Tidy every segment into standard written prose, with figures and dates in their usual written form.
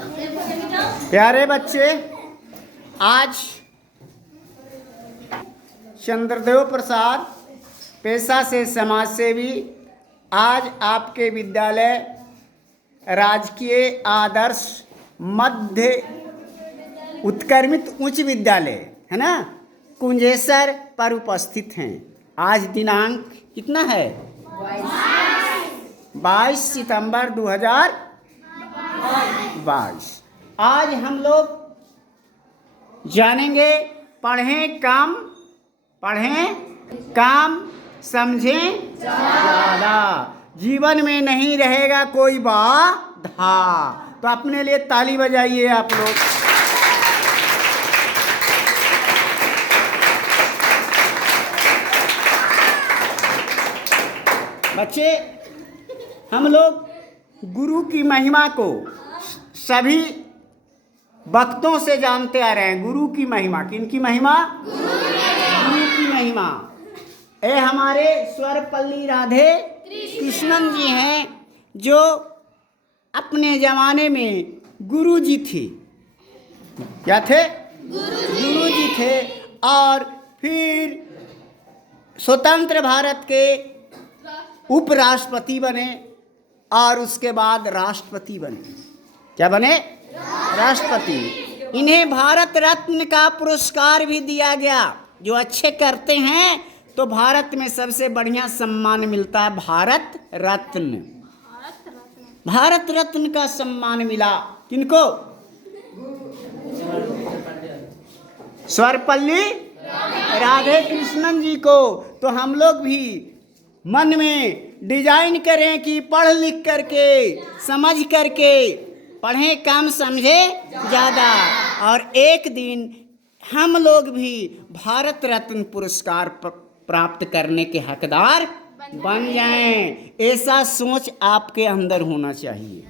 प्यारे बच्चे, आज चंद्रदेव प्रसाद पेशा से समाज सेवी आज आपके विद्यालय राजकीय आदर्श मध्य उत्क्रमित उच्च विद्यालय है ना, कुंजेसर पर उपस्थित हैं। आज दिनांक कितना है? 22 सितंबर 2022। आज हम लोग जानेंगे पढ़ें काम समझें ज़्यादा, जीवन में नहीं रहेगा कोई बाधा। तो अपने लिए ताली बजाइए आप लोग। बच्चे, हम लोग गुरु की महिमा को सभी वक्तों से जानते आ रहे हैं। गुरु की महिमा, किनकी महिमा? गुरु की महिमा। ये हमारे स्वरपल्ली राधे कृष्णन जी हैं, जो अपने जमाने में गुरु जी थे। क्या थे? गुरु जी थे। और फिर स्वतंत्र भारत के उपराष्ट्रपति बने और उसके बाद राष्ट्रपति बने। क्या बने? राष्ट्रपति। इन्हें भारत रत्न का पुरस्कार भी दिया गया। जो अच्छे करते हैं तो भारत में सबसे बढ़िया सम्मान मिलता है, भारत रत्न। भारत रत्न का सम्मान मिला किनको? स्वरपल्ली राधे कृष्णन जी को। तो हम लोग भी मन में डिजाइन करें कि पढ़ लिख करके समझ करके पढ़ें कम समझे ज़्यादा, और एक दिन हम लोग भी भारत रत्न पुरस्कार प्राप्त करने के हकदार बन जाएं। ऐसा सोच आपके अंदर होना चाहिए,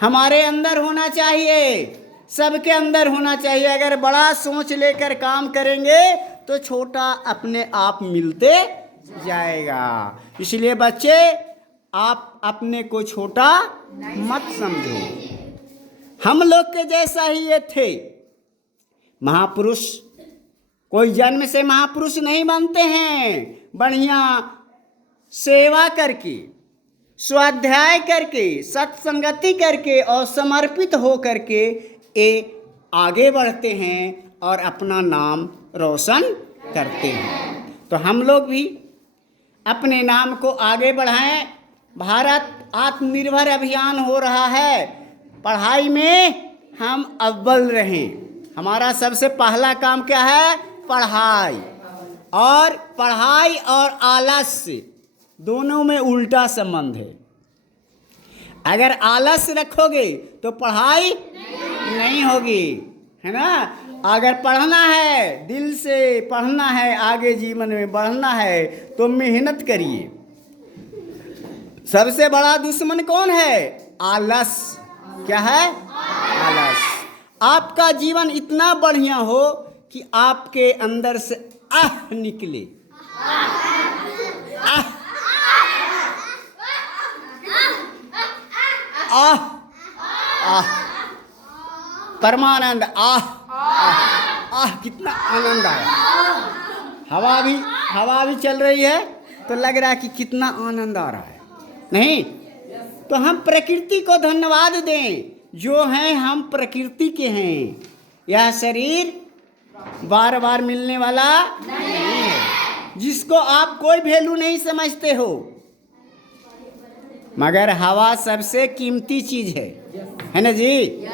हमारे अंदर होना चाहिए, सबके अंदर होना चाहिए। अगर बड़ा सोच लेकर काम करेंगे तो छोटा अपने आप मिलते जाएगा। इसलिए बच्चे, आप अपने को छोटा मत समझो। हम लोग के जैसा ही ये थे महापुरुष। कोई जन्म से महापुरुष नहीं बनते हैं। बढ़िया सेवा करके, स्वाध्याय करके, सत्संगति करके और समर्पित हो करके ये आगे बढ़ते हैं और अपना नाम रोशन करते हैं। तो हम लोग भी अपने नाम को आगे बढ़ाएं। भारत आत्मनिर्भर अभियान हो रहा है। पढ़ाई में हम अव्वल रहें। हमारा सबसे पहला काम क्या है? पढ़ाई। और पढ़ाई और आलस्य दोनों में उल्टा संबंध है। अगर आलस्य रखोगे तो पढ़ाई नहीं होगी, है ना। अगर पढ़ना है, दिल से पढ़ना है, आगे जीवन में बढ़ना है तो मेहनत करिए। सबसे बड़ा दुश्मन कौन है? आलस। क्या है? आलस। आपका जीवन इतना बढ़िया हो कि आपके अंदर से निकले। परमानंद। कितना आनंद आया। हवा भी चल रही है तो लग रहा है कि कितना आनंद आ रहा है। नहीं तो हम प्रकृति को धन्यवाद दें। जो हैं हम प्रकृति के हैं। यह शरीर बार बार मिलने वाला नहीं है, जिसको आप कोई वैल्यू नहीं समझते हो। मगर हवा सबसे कीमती चीज है ना जी?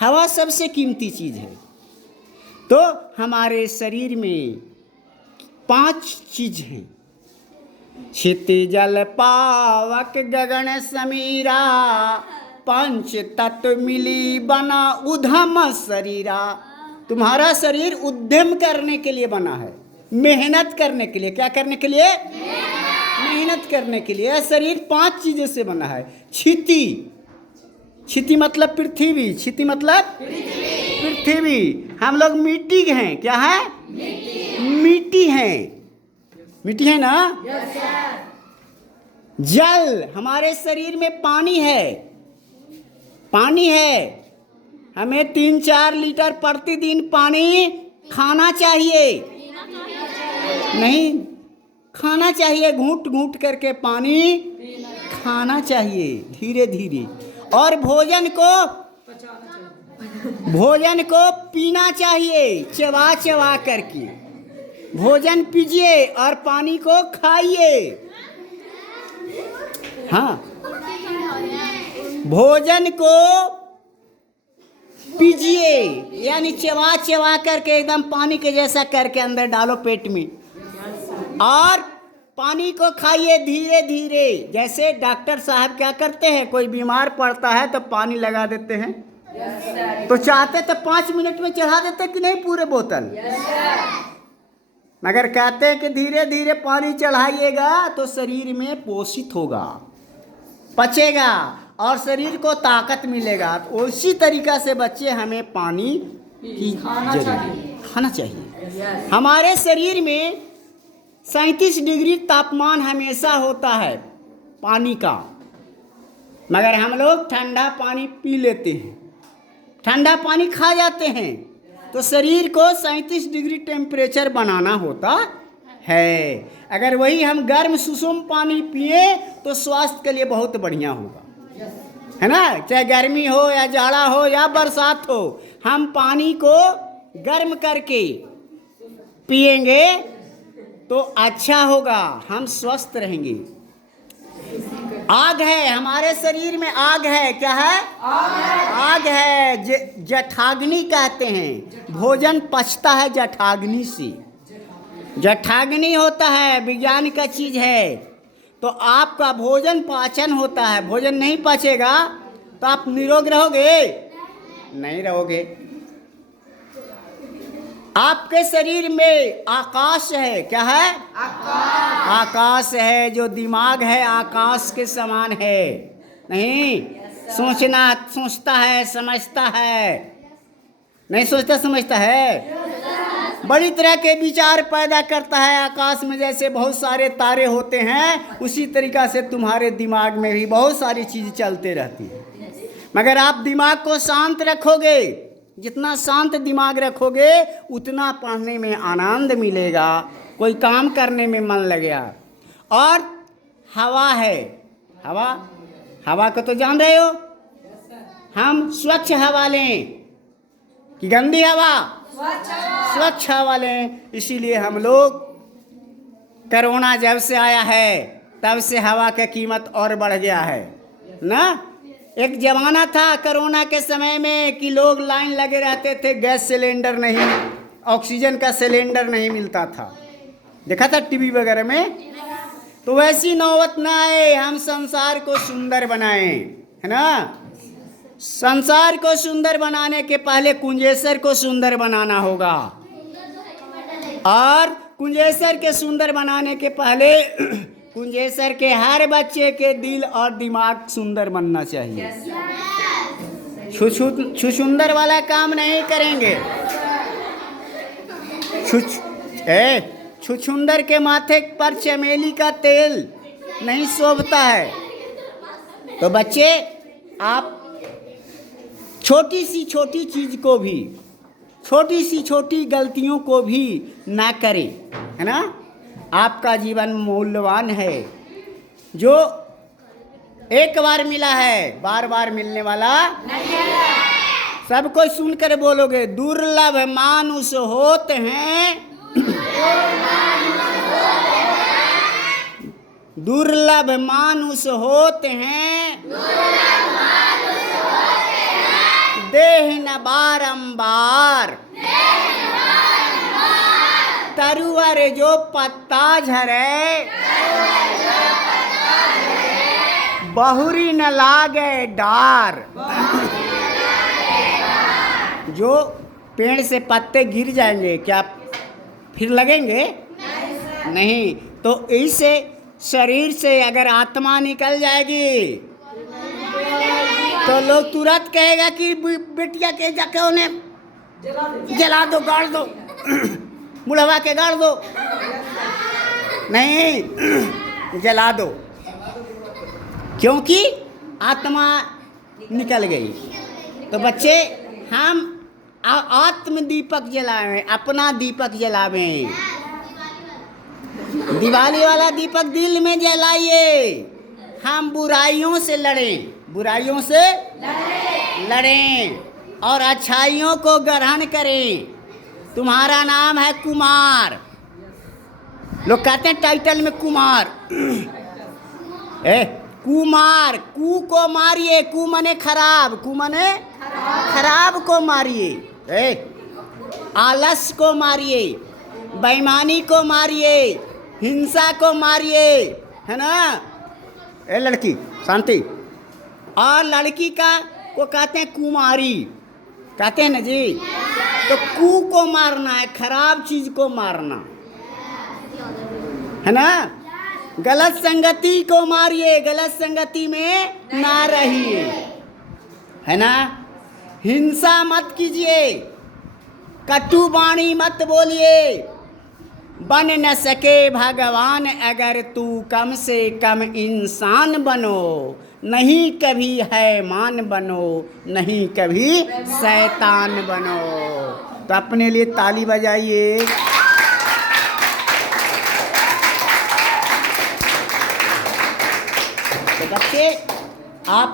हवा सबसे कीमती चीज है। तो हमारे शरीर में 5 चीज हैं। क्षिति जल पावक गगन समीरा, पंच तत्व मिली बना उधम शरीरा। तुम्हारा शरीर उद्यम करने के लिए बना है, मेहनत करने के लिए। क्या करने के लिए? मेहनत करने के लिए। यह शरीर 5 चीजों से बना है। क्षिति मतलब पृथ्वी। क्षिति मतलब पृथ्वी। हम लोग मिट्टी के हैं। क्या है? मिट्टी है ना। जल, हमारे शरीर में पानी है। हमें 3-4 लीटर प्रतिदिन पानी खाना चाहिए, नहीं खाना चाहिए, घूंट घूंट करके पानी खाना चाहिए धीरे धीरे। और भोजन को पीना चाहिए, चबा चबा करके भोजन पीजिए और पानी को खाइए। हाँ, भोजन को पीजिए यानी चबा चबा करके एकदम पानी के जैसा करके अंदर डालो पेट में, और पानी को खाइए धीरे धीरे। जैसे डॉक्टर साहब क्या करते हैं, कोई बीमार पड़ता है तो पानी लगा देते हैं, तो चाहते तो 5 मिनट में चढ़ा देते कि नहीं पूरे बोतल, मगर कहते हैं कि धीरे धीरे पानी चढ़ाइएगा तो शरीर में पोषित होगा, पचेगा और शरीर को ताकत मिलेगा। तो उसी तरीका से बच्चे हमें पानी खाना चाहिए। हमारे शरीर में 37 डिग्री तापमान हमेशा होता है पानी का, मगर हम लोग ठंडा पानी पी लेते हैं, ठंडा पानी खा जाते हैं। तो शरीर को 37 डिग्री टेम्परेचर बनाना होता है। अगर वही हम गर्म सुसुम पानी पिए तो स्वास्थ्य के लिए बहुत बढ़िया होगा, है ना। चाहे गर्मी हो या जाड़ा हो या बरसात हो, हम पानी को गर्म करके पिएंगे तो अच्छा होगा, हम स्वस्थ रहेंगे। आग है हमारे शरीर में, आग है, क्या है? आग है, जठाग्नि कहते हैं। भोजन पचता है जठाग्नि से, जठाग्नि होता है, विज्ञान का चीज है। तो आपका भोजन पाचन होता है, भोजन नहीं पचेगा तो आप निरोग रहोगे? नहीं रहोगे। आपके शरीर में आकाश है, क्या है? आकाश है। जो दिमाग है आकाश के समान है, नहीं सोचता है, समझता है, नहीं सोचता समझता है, बड़ी तरह के विचार पैदा करता है। आकाश में जैसे बहुत सारे तारे होते हैं, उसी तरीका से तुम्हारे दिमाग में भी बहुत सारी चीज़ चलते रहती है। मगर आप दिमाग को शांत रखोगे, जितना शांत दिमाग रखोगे उतना पढ़ने में आनंद मिलेगा, कोई काम करने में मन लगेगा। और हवा है, हवा को तो जान रहे हो, हम स्वच्छ हवा लें कि गंदी हवा? स्वच्छ हवा लें। इसीलिए हम लोग, कोरोना जब से आया है तब से हवा का कीमत और बढ़ गया है ना। एक जमाना था कोरोना के समय में कि लोग लाइन लगे रहते थे, गैस सिलेंडर नहीं, ऑक्सीजन का सिलेंडर नहीं मिलता था, देखा था टीवी वगैरह में। तो वैसी नौबत ना आए, हम संसार को सुंदर बनाएं, है ना। संसार को सुंदर बनाने के पहले कुंजेश्वर को सुंदर बनाना होगा, और कुंजेश्वर के सुंदर बनाने के पहले कुंजेश्वर के हर बच्चे के दिल और दिमाग सुंदर बनना चाहिए। छुछुंदर वाला काम नहीं करेंगे। छुछुंदर के माथे पर चमेली का तेल नहीं शोभता है। तो बच्चे, आप छोटी सी छोटी चीज को भी, छोटी सी छोटी गलतियों को भी ना करें, है ना। आपका जीवन मूल्यवान है, जो एक बार मिला है, बार बार मिलने वाला नहीं है। सब कोई सुनकर बोलोगे, दुर्लभ मानुष होते हैं, दुर्लभ मानुष होते हैं, देह न बारंबार, तरुवर जो पत्ता झरे, बहुरी न लागे डार। जो पेड़ से पत्ते गिर जाएंगे क्या फिर लगेंगे? नहीं। तो इससे शरीर से अगर आत्मा निकल जाएगी तो लोग तुरंत कहेगा कि बिटिया के जाके उन्हें जला दो, गाड़ दो, बुढ़वा के गाड़ दो। नहीं, जला दो, क्योंकि आत्मा निकल गई। तो बच्चे, हम आत्म दीपक जलावें, अपना दीपक जलावें। दिवाली वाला दीपक दिल में जलाइए। हम बुराइयों से लड़ें, बुराइयों से लड़ें और अच्छाइयों को ग्रहण करें। तुम्हारा नाम है कुमार, लोग कहते हैं टाइटल में कुमार। कुमार, कू को मारिए, कू मने खराब, कू मने खराब को मारिए। आलस को मारिए, बेईमानी को मारिए, हिंसा को मारिए, है ना। लड़की शांति। और लड़की का को कहते हैं कुमारी, कहते हैं ना जी। तो कू को मारना है, खराब चीज को मारना है ना। गलत संगति को मारिए, गलत संगति में ना रहिए, है ना। हिंसा मत कीजिए, कटु वाणी मत बोलिए। बन न सके भगवान अगर तू कम से कम इंसान बनो, नहीं कभी हैवान बनो, नहीं कभी शैतान बनो। तो अपने लिए ताली बजाइए। तो बच्चे, आप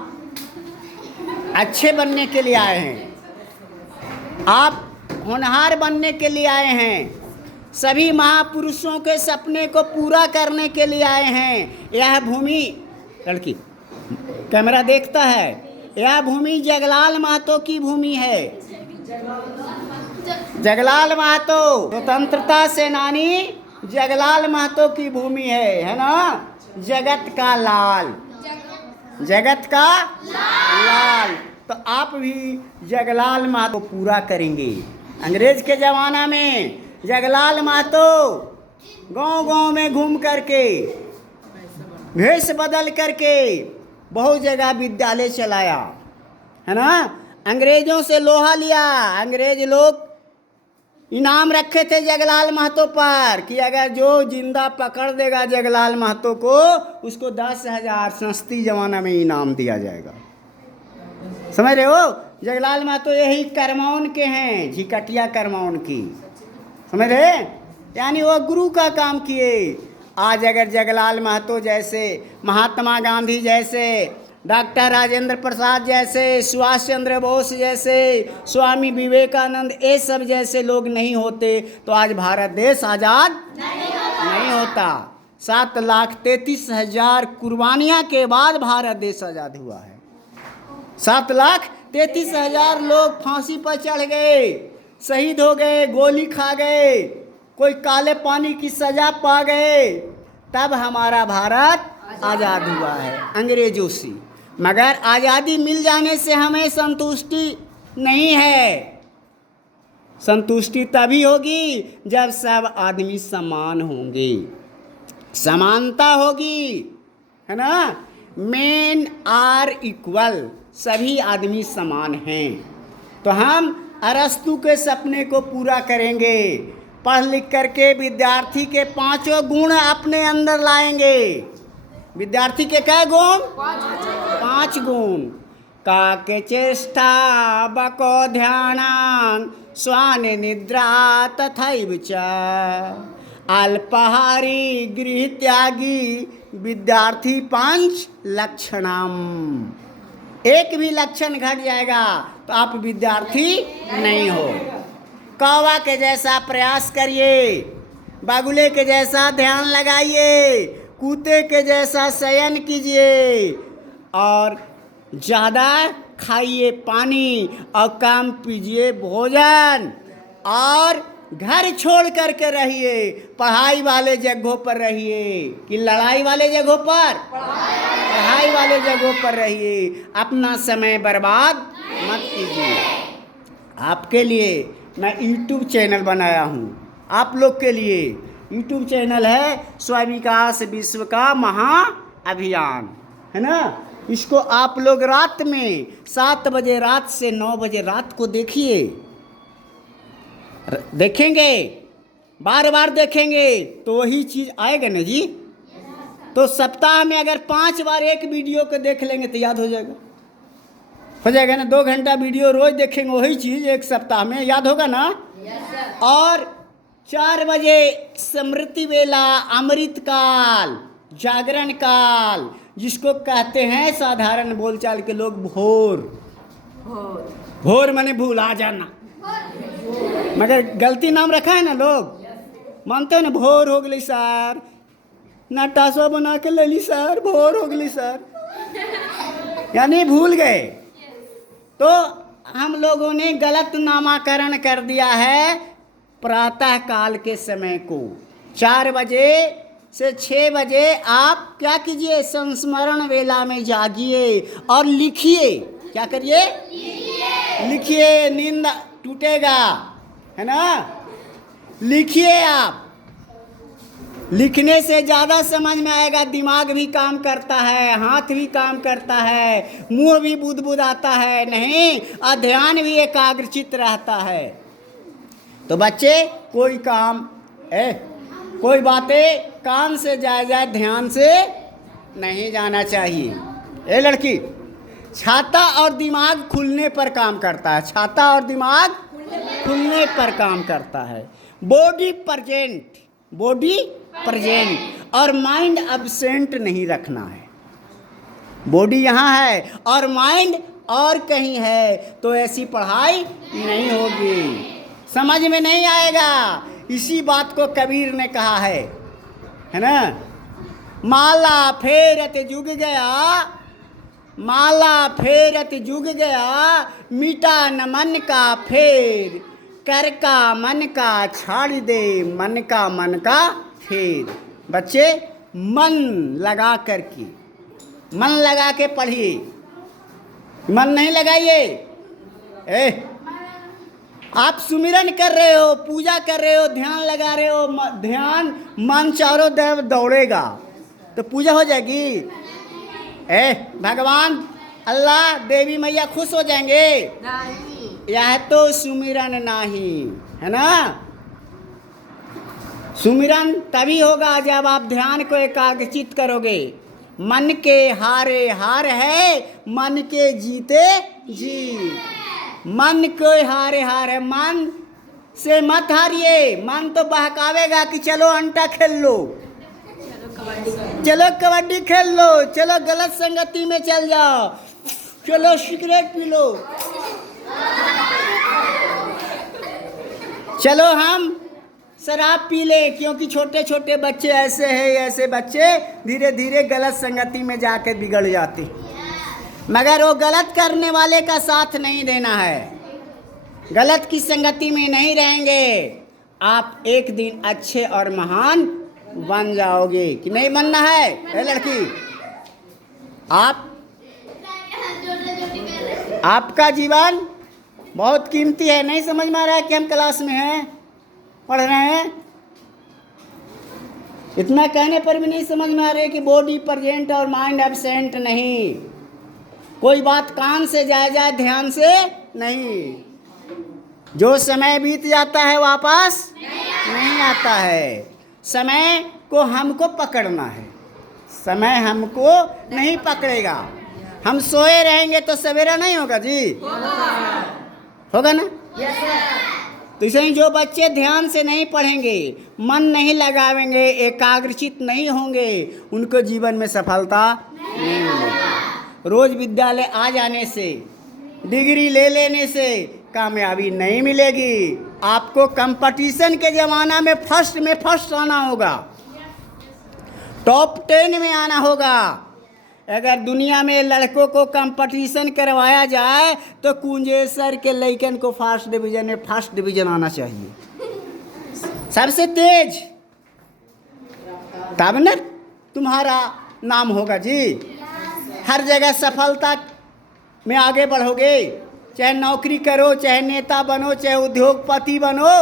अच्छे बनने के लिए आए हैं, आप होनहार बनने के लिए आए हैं, सभी महापुरुषों के सपने को पूरा करने के लिए आए हैं। यह भूमि, लड़की कैमरा देखता है, यह भूमि जगलाल महतो की भूमि है। जगलाल महतो स्वतंत्रता सेनानी जगलाल महतो की भूमि है ना। जगत का लाल, जगत का लाल। तो आप भी जगलाल महतो पूरा करेंगे। अंग्रेज के ज़माना में जगलाल महतो गांव-गांव में घूम करके, भेष बदल करके बहुत जगह विद्यालय चलाया, है ना। अंग्रेजों से लोहा लिया। अंग्रेज लोग इनाम रखे थे जगलाल महतो पर कि अगर जो जिंदा पकड़ देगा जगलाल महतो को, उसको 10,000 सस्ती जमाना में इनाम दिया जाएगा। समझ रहे हो। जगलाल महतो यही करमौन के हैं, झिकटिया करमौन की, समझ रहे। यानी वो गुरु का काम किए। आज अगर जगलाल महतो जैसे, महात्मा गांधी जैसे, डॉक्टर राजेंद्र प्रसाद जैसे, सुभाष चंद्र बोस जैसे, स्वामी विवेकानंद, ये सब जैसे लोग नहीं होते तो आज भारत देश आज़ाद नहीं होता। 7,33,000 कुर्बानियाँ के बाद भारत देश आज़ाद हुआ है। 7,33,000 लोग फांसी पर चढ़ गए, शहीद हो गए, गोली खा गए, कोई काले पानी की सजा पा गए, तब हमारा भारत आज़ाद हुआ है अंग्रेजों से। मगर आज़ादी मिल जाने से हमें संतुष्टि नहीं है। संतुष्टि तभी होगी जब सब आदमी समान होंगे, समानता होगी, है ना। मेन आर इक्वल, सभी आदमी समान हैं। तो हम अरस्तु के सपने को पूरा करेंगे। पढ़ लिख करके विद्यार्थी के 5 गुण अपने अंदर लाएंगे। विद्यार्थी के क्या गुण? 5 गुण। काके चेष्टा बको ध्यानान स्वान निद्रा तथैव च, अल्पाहारी गृह त्यागी विद्यार्थी 5 लक्षणम। एक भी लक्षण घट जाएगा तो आप विद्यार्थी नहीं हो। कौवा के जैसा प्रयास करिए, बगुले के जैसा ध्यान लगाइए, कूते के जैसा शयन कीजिए, और ज़्यादा खाइए पानी और कम पीजिए भोजन, और घर छोड़ करके रहिए। पढ़ाई वाले जगहों पर रहिए कि लड़ाई वाले जगहों पर? पढ़ाई वाले जगहों पर रहिए। अपना समय बर्बाद मत कीजिए। आपके लिए मैं यूट्यूब चैनल बनाया हूँ, आप लोग के लिए। यूट्यूब चैनल है स्वविकास विश्व का महाअभियान, है ना। इसको आप लोग रात में 7 बजे रात से 9 बजे रात को देखिए। देखेंगे, बार बार देखेंगे तो वही चीज़ आएगा ना जी। तो सप्ताह में अगर 5 बार एक वीडियो को देख लेंगे तो याद हो जाएगा। हो जाएगा ना। 2 घंटा वीडियो रोज देखेंगे वही चीज एक सप्ताह में याद होगा ना। और 4 बजे स्मृति वेला, अमृत काल, जागरण काल, जिसको कहते हैं साधारण बोलचाल के लोग भोर। भोर माने भूला जाना, मगर गलती नाम रखा है ना लोग, मानते हो ना। भोर हो गई सर, नटासो बना के ले ली सर, भोर हो गई सर, यानी भूल गए। तो हम लोगों ने गलत नामाकरण कर दिया है प्रातः काल के समय को। 4 बजे से 6 बजे आप क्या कीजिए, संस्मरण वेला में जागिए और लिखिए। क्या करिए? लिखिए, नींद टूटेगा, है ना। लिखिए आप, लिखने से ज़्यादा समझ में आएगा। दिमाग भी काम करता है, हाथ भी काम करता है, मुंह भी बुदबुदाता है, नहीं, और ध्यान भी एकाग्रचित रहता है। तो बच्चे कोई काम कोई बातें काम से जाए ध्यान से नहीं जाना चाहिए। ए लड़की, छाता और दिमाग खुलने पर काम करता है, छाता और दिमाग खुलने पर काम करता है। बॉडी प्रेजेंट, बॉडी प्रेजेंट और माइंड अब्सेंट नहीं रखना है। बॉडी यहाँ है और माइंड और कहीं है, तो ऐसी पढ़ाई नहीं होगी, समझ में नहीं आएगा। इसी बात को कबीर ने कहा है ना। माला फेरत जुग गया, माला फेरत जुग गया, मिटा न मन का फेर, कर का मन का छाड़ दे, मन का फेर। बच्चे मन लगा करके, मन लगा के पढ़िए, मन नहीं लगाइए। आप सुमिरन कर रहे हो, पूजा कर रहे हो, ध्यान लगा रहे हो, ध्यान मन चारों तरफ दौड़ेगा तो पूजा हो जाएगी। भगवान अल्लाह देवी मैया खुश हो जाएंगे? यह तो सुमिरन नहीं है ना। सुमिरन तभी होगा जब आप ध्यान को एकाग्रचित करोगे। मन के हारे हार है, मन के जीते जीत। मन को हारे हार है, मन से मत हारिए। मन तो बहकावेगा कि चलो अंटा खेल लो, चलो कबड्डी खेल लो, चलो गलत संगति में चल जाओ, चलो सिगरेट पी लो, चलो हम शराब पी ले। क्योंकि छोटे छोटे बच्चे ऐसे हैं, ऐसे बच्चे धीरे धीरे गलत संगति में जाकर बिगड़ जाते। मगर वो गलत करने वाले का साथ नहीं देना है, गलत की संगति में नहीं रहेंगे। आप एक दिन अच्छे और महान बन जाओगे कि नहीं बनना है? ए लड़की, आपका जीवन बहुत कीमती है। नहीं समझ में आ रहा है कि हम क्लास में हैं, पढ़ रहे हैं? इतना कहने पर भी नहीं समझ में आ रहा है कि बॉडी प्रेजेंट और माइंड एब्सेंट नहीं। कोई बात कान से जाए ध्यान से नहीं। जो समय बीत जाता है वापस नहीं आता है। समय को हमको पकड़ना है, समय हमको नहीं पकड़ेगा। हम सोए रहेंगे तो सवेरा नहीं होगा जी, होगा ना। तो इसलिए जो बच्चे ध्यान से नहीं पढ़ेंगे, मन नहीं लगावेंगे, एकाग्रचित नहीं होंगे, उनको जीवन में सफलता नहीं मिलेगी। रोज विद्यालय आ जाने से, डिग्री ले लेने से कामयाबी नहीं मिलेगी। आपको कंपटीशन के ज़माना में फर्स्ट आना होगा, टॉप 10 में आना होगा। अगर दुनिया में लड़कों को कंपटीशन करवाया जाए तो कुंजेसर के लड़कन को फर्स्ट डिवीज़न में फर्स्ट डिवीज़न आना चाहिए, सबसे तेज, तब न तुम्हारा नाम होगा जी। हर जगह सफलता में आगे बढ़ोगे, चाहे नौकरी करो, चाहे नेता बनो, चाहे उद्योगपति बनो,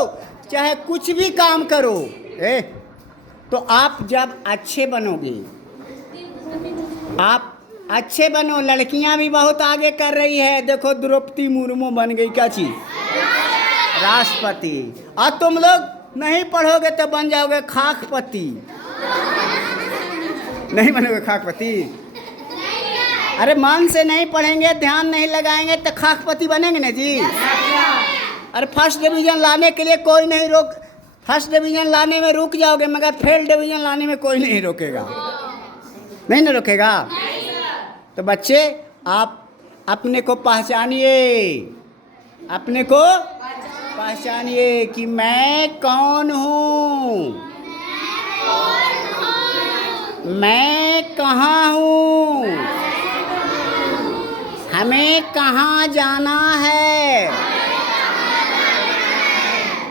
चाहे कुछ भी काम करो। तो आप जब अच्छे बनोगे, आप अच्छे बनो। लड़कियां भी बहुत आगे कर रही है, देखो द्रौपदी मुर्मू बन गई क्या चीज, राष्ट्रपति। और तुम लोग नहीं पढ़ोगे तो बन जाओगे खाकपति। नहीं बनोगे खाकपति, अरे मन से नहीं पढ़ेंगे, ध्यान नहीं लगाएंगे तो खाकपति बनेंगे ना जी। अरे फर्स्ट डिवीजन लाने के लिए कोई नहीं रोक, फर्स्ट डिवीजन लाने में रुक जाओगे मगर फेल डिवीजन लाने में कोई नहीं रोकेगा, नहीं ना रोकेगा। तो बच्चे आप अपने को पहचानिए, अपने को पहचानिए कि मैं कौन हूँ, मैं कहाँ हूँ, हमें कहाँ जाना है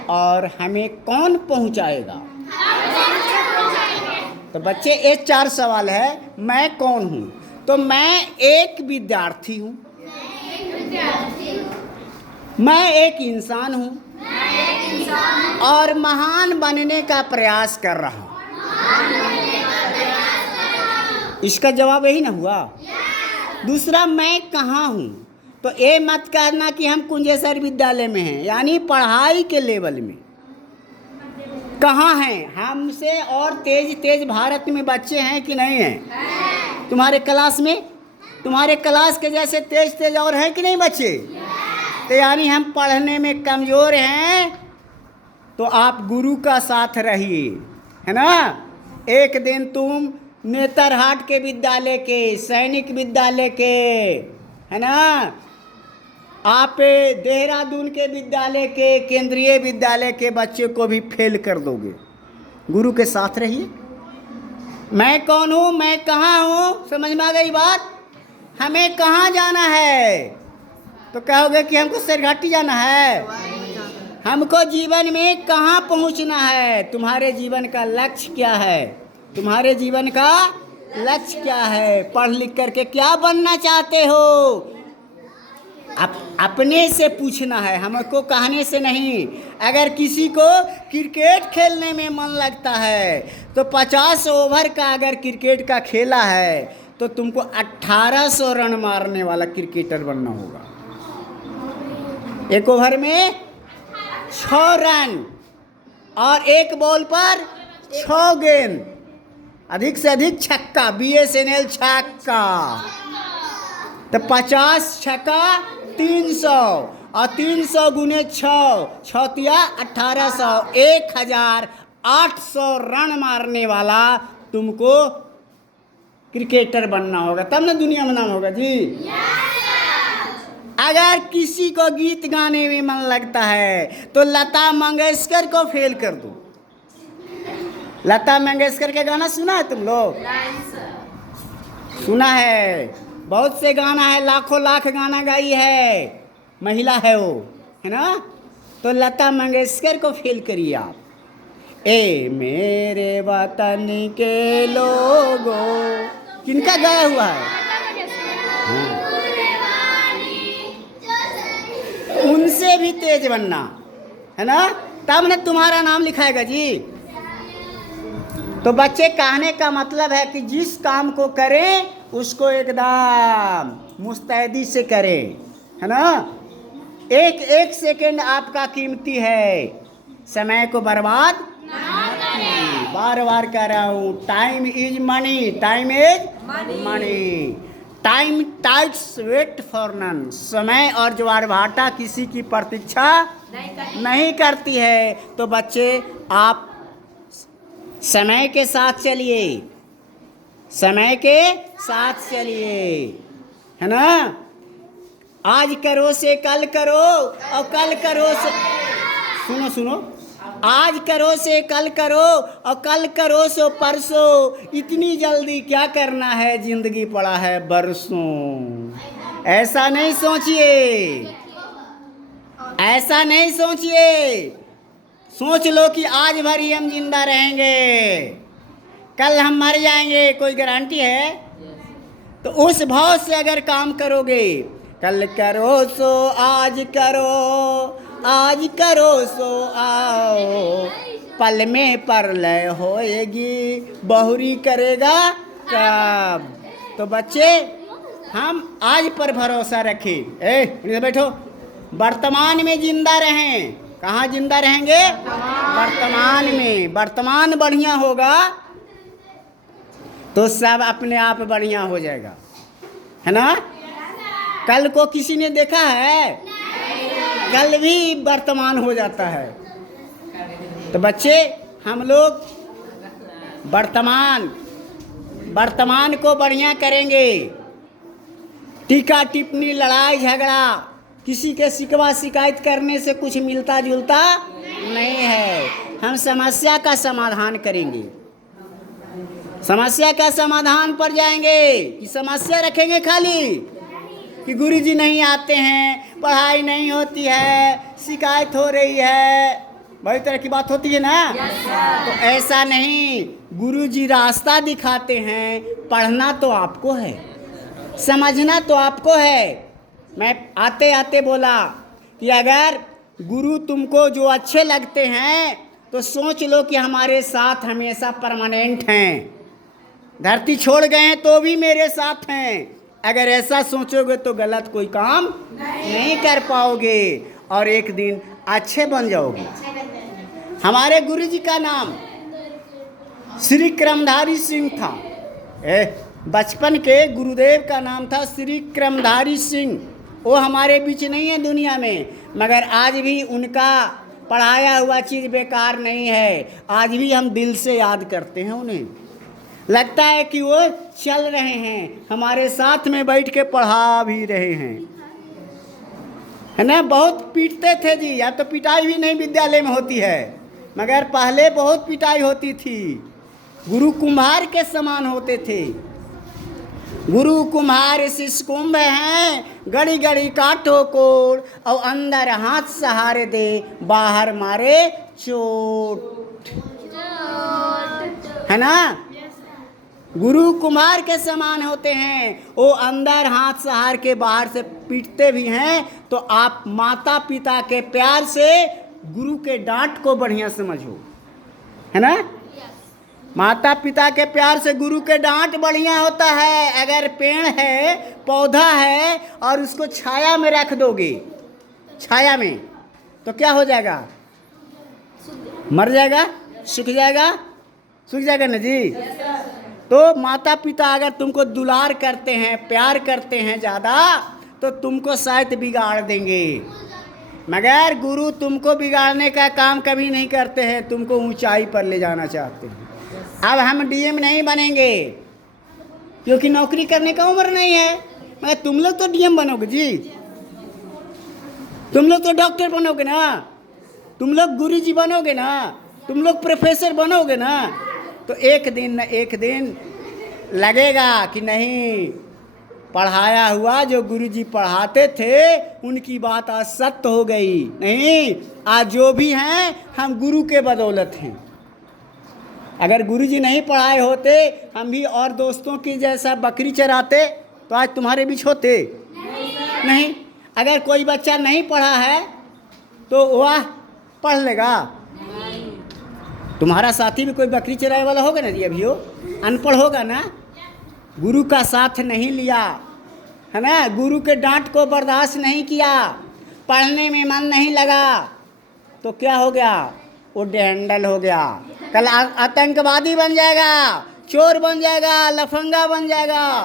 और हमें कौन पहुँचाएगा। तो बच्चे ये 4 सवाल है। मैं कौन हूँ, तो मैं एक विद्यार्थी हूँ, मैं एक इंसान हूँ और महान बनने का प्रयास कर रहा हूँ। इसका जवाब यही ना हुआ। दूसरा, मैं कहाँ हूँ, तो ये मत कहना कि हम कुंजेसर विद्यालय में हैं, यानी पढ़ाई के लेवल में कहाँ हैं। हमसे और तेज तेज भारत में बच्चे हैं कि नहीं हैं? तुम्हारे क्लास में, तुम्हारे क्लास के जैसे तेज तेज और हैं कि नहीं बच्चे? तो यानी हम पढ़ने में कमज़ोर हैं, तो आप गुरु का साथ रहिए, है ना। एक दिन तुम नेतरहाट के विद्यालय के, सैनिक विद्यालय के, है ना, आप देहरादून के विद्यालय के, केंद्रीय विद्यालय के बच्चे को भी फेल कर दोगे। गुरु के साथ रहिए। मैं कौन हूँ, मैं कहाँ हूँ, समझ में आ गई बात। हमें कहाँ जाना है, तो कहोगे कि हमको सरघाटी जाना है। हमको जीवन में कहाँ पहुँचना है, तुम्हारे जीवन का लक्ष्य क्या है, तुम्हारे जीवन का लक्ष्य क्या है, पढ़ लिख करके क्या बनना चाहते हो, अपने से पूछना है, हमको कहने से नहीं। अगर किसी को क्रिकेट खेलने में मन लगता है तो 50 ओवर का अगर क्रिकेट का खेला है तो तुमको 1800 रन मारने वाला क्रिकेटर बनना होगा। एक ओवर में 6 रन और एक बॉल पर 6 गेंद, अधिक से अधिक छक्का, BSNL छक्का। तो 50 छक्का 300 और 300 गुने 6, 6 1800, 1800 रन मारने वाला तुमको क्रिकेटर बनना होगा, तब ना दुनिया में नाम होगा जी। अगर किसी को गीत गाने में मन लगता है तो लता मंगेशकर को फेल कर दो। लता मंगेशकर के गाना सुना है तुम लोग? सुना है, बहुत से गाना है, लाखों लाख गाना गाई है, महिला है वो, है ना। तो लता मंगेशकर को फेल करिए आप। ए मेरे वतन के लोगों, किनका गाया हुआ है? हाँ। उनसे भी तेज बनना, है ना, तब ना तुम्हारा नाम लिखाएगा जी। तो बच्चे, कहने का मतलब है कि जिस काम को करें उसको एकदम मुस्तैदी से करें, है ना। एक एक सेकंड आपका कीमती है, समय को बर्बाद नहीं। बार बार कह रहा हूँ, time is money, time is money, time tides wait for none. समय और ज्वार भाटा किसी की प्रतीक्षा नहीं करती है। तो बच्चे, आप समय के साथ चलिए, समय के साथ चलिए, है ना। आज करो से कल करो और कल करो से, सुनो सुनो, आज करो से कल करो और कल करो सो परसों। इतनी जल्दी क्या करना है, जिंदगी पड़ा है बरसों। ऐसा नहीं सोचिए, ऐसा नहीं सोचिए। सोच लो कि आज भर ही हम जिंदा रहेंगे, कल हम मर जाएंगे, कोई गारंटी है? तो उस भाव से अगर काम करोगे, कल करो सो आज करो, आज करो सो आओ, पल में परलय होएगी, बहुरी करेगा कब। तो बच्चे, हम आज पर भरोसा रखें। बैठो, वर्तमान में जिंदा रहें। कहाँ जिंदा रहेंगे? वर्तमान में। वर्तमान बढ़िया होगा तो सब अपने आप बढ़िया हो जाएगा, है ना? कल को किसी ने देखा है? कल भी वर्तमान हो जाता है। तो बच्चे, हम लोग वर्तमान को बढ़िया करेंगे। टीका टिप्पणी, लड़ाई झगड़ा, किसी के शिकवा शिकायत करने से कुछ मिलता जुलता नहीं है। हम समस्या का समाधान करेंगे, समस्या का समाधान पर जाएंगे। कि समस्या रखेंगे खाली कि गुरुजी नहीं आते हैं, पढ़ाई नहीं होती है, शिकायत हो रही है, बड़ी तरह की बात होती है ना? तो ऐसा नहीं, गुरुजी रास्ता दिखाते हैं। पढ़ना तो आपको है, समझना तो आपको है। मैं आते आते बोला कि अगर गुरु तुमको जो अच्छे लगते हैं तो सोच लो कि हमारे साथ हमेशा परमानेंट हैं, धरती छोड़ गए हैं तो भी मेरे साथ हैं। अगर ऐसा सोचोगे तो गलत कोई काम नहीं कर पाओगे और एक दिन अच्छे बन जाओगे। हमारे गुरुजी का नाम श्री क्रमधारी सिंह था। बचपन के गुरुदेव का नाम था श्री क्रमधारी सिंह। वो हमारे बीच नहीं है दुनिया में, मगर आज भी उनका पढ़ाया हुआ चीज़ बेकार नहीं है। आज भी हम दिल से याद करते हैं उन्हें। लगता है कि वो चल रहे हैं, हमारे साथ में बैठ के पढ़ा भी रहे हैं, है ना? बहुत पीटते थे जी, या तो पिटाई भी नहीं विद्यालय में होती है, मगर पहले बहुत पिटाई होती थी। गुरु कुम्हार के समान होते थे। गुरु कुम्हार शिष्य कुंभ हैं, गड़ी गड़ी काटो कोड़, और अंदर हाथ सहारे दे, बाहर मारे चोट, है ना? गुरु कुम्हार के समान होते हैं। वो अंदर हाथ सहार के बाहर से पीटते भी हैं। तो आप माता पिता के प्यार से गुरु के डांट को बढ़िया समझो, है ना? माता पिता के प्यार से गुरु के डांट बढ़िया होता है। अगर पेड़ है, पौधा है, और उसको छाया में रख दोगे, छाया में, तो क्या हो जाएगा? मर जाएगा, सूख जाएगा, सूख जाएगा ना जी? तो माता पिता अगर तुमको दुलार करते हैं, प्यार करते हैं ज़्यादा, तो तुमको शायद बिगाड़ देंगे। मगर गुरु तुमको बिगाड़ने का काम कभी नहीं करते हैं, तुमको ऊंचाई पर ले जाना चाहते हैं। अब हम डीएम नहीं बनेंगे क्योंकि नौकरी करने का उम्र नहीं है, मगर तुम लोग तो डीएम बनोगे जी, तुम लोग तो डॉक्टर बनोगे ना, तुम लोग गुरुजी बनोगे ना, तुम लोग प्रोफेसर बनोगे ना। तो एक दिन न एक दिन लगेगा कि नहीं, पढ़ाया हुआ जो गुरुजी पढ़ाते थे उनकी बात आज सत्य हो गई। नहीं, आज जो भी हैं हम गुरु के बदौलत हैं। अगर गुरुजी नहीं पढ़ाए होते, हम भी और दोस्तों की जैसा बकरी चराते, तो आज तुम्हारे बीच होते नहीं। अगर कोई बच्चा नहीं पढ़ा है तो वह पढ़ लेगा? तुम्हारा साथी भी कोई बकरी चराने वाला होगा ना जी, अभी वो अनपढ़ होगा ना। गुरु का साथ नहीं लिया, है ना? गुरु के डांट को बर्दाश्त नहीं किया, पढ़ने में मन नहीं लगा, तो क्या हो गया? वो डेंडल हो गया। कल आतंकवादी बन जाएगा, चोर बन जाएगा, लफंगा बन जाएगा,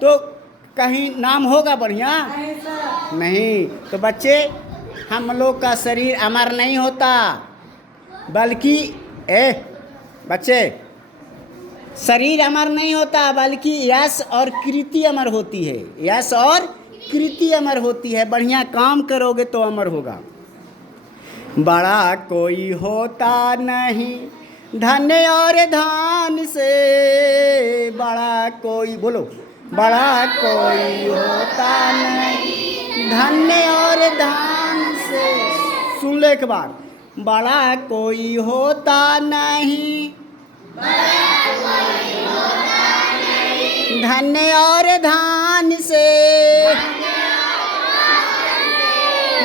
तो कहीं नाम होगा बढ़िया? नहीं। तो बच्चे, हम लोग का शरीर अमर नहीं होता, बल्कि बच्चे, शरीर अमर नहीं होता, बल्कि यश और कृति अमर होती है। यश और कृति अमर होती है। बढ़िया काम करोगे तो अमर होगा। बड़ा कोई होता नहीं धन और धान से, बड़ा कोई, बोलो, बड़ा कोई होता नहीं धन और धान से। सुन ले एक बार, बड़ा कोई होता नहीं धन और धान से,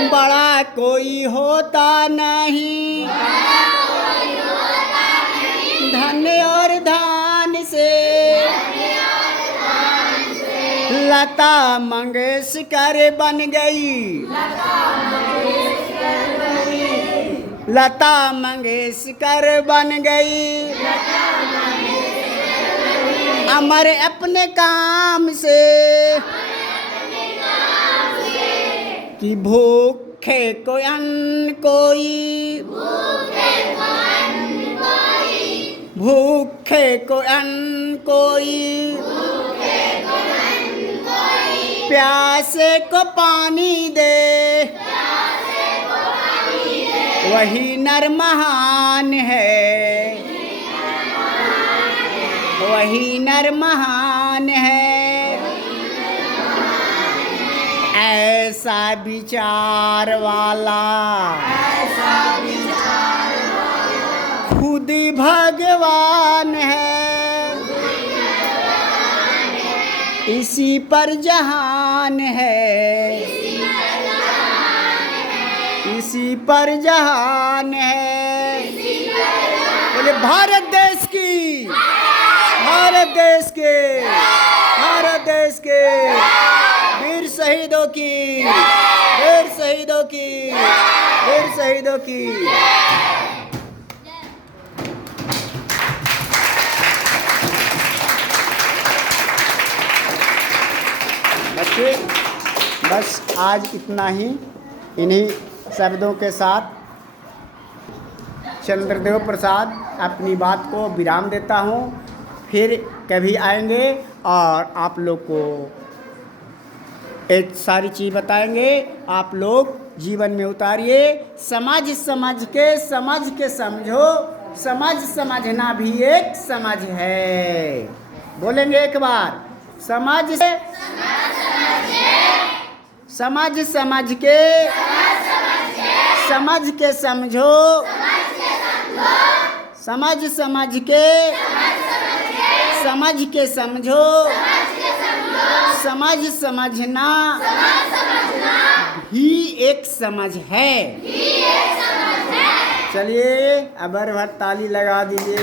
बड़ा कोई होता नहीं धन और धान से। लता मंगेशकर बन गई, लता मंगेशकर बन गई, अमर अपने काम से कि भूखे को अन्न कोई, भूखे को अन्न कोई, प्यासे को पानी दे, वही नर महान है, वही नर महान है। ऐसा विचार वाला खुद ही भगवान है, इसी पर जहान है, इसी पर जहान है। बोले भारत देश की, भारत देश के, भारत देश के वीर शहीदों की, वीर शहीदों की, वीर शहीदों की। बच्चे बस आज इतना ही, इन्हीं शब्दों के साथ चंद्रदेव प्रसाद अपनी बात को विराम देता हूँ। फिर कभी आएंगे और आप लोग को एक सारी चीज़ बताएंगे, आप लोग जीवन में उतारिए। समझ समझ के समझो, समझ समझना भी एक समझ है। बोलेंगे एक बार, समझ से समझ समझ के समझो, समझ समझ के समझो, समझ समझना भी एक समझ है। चलिए अब भर ताली लगा दीजिए।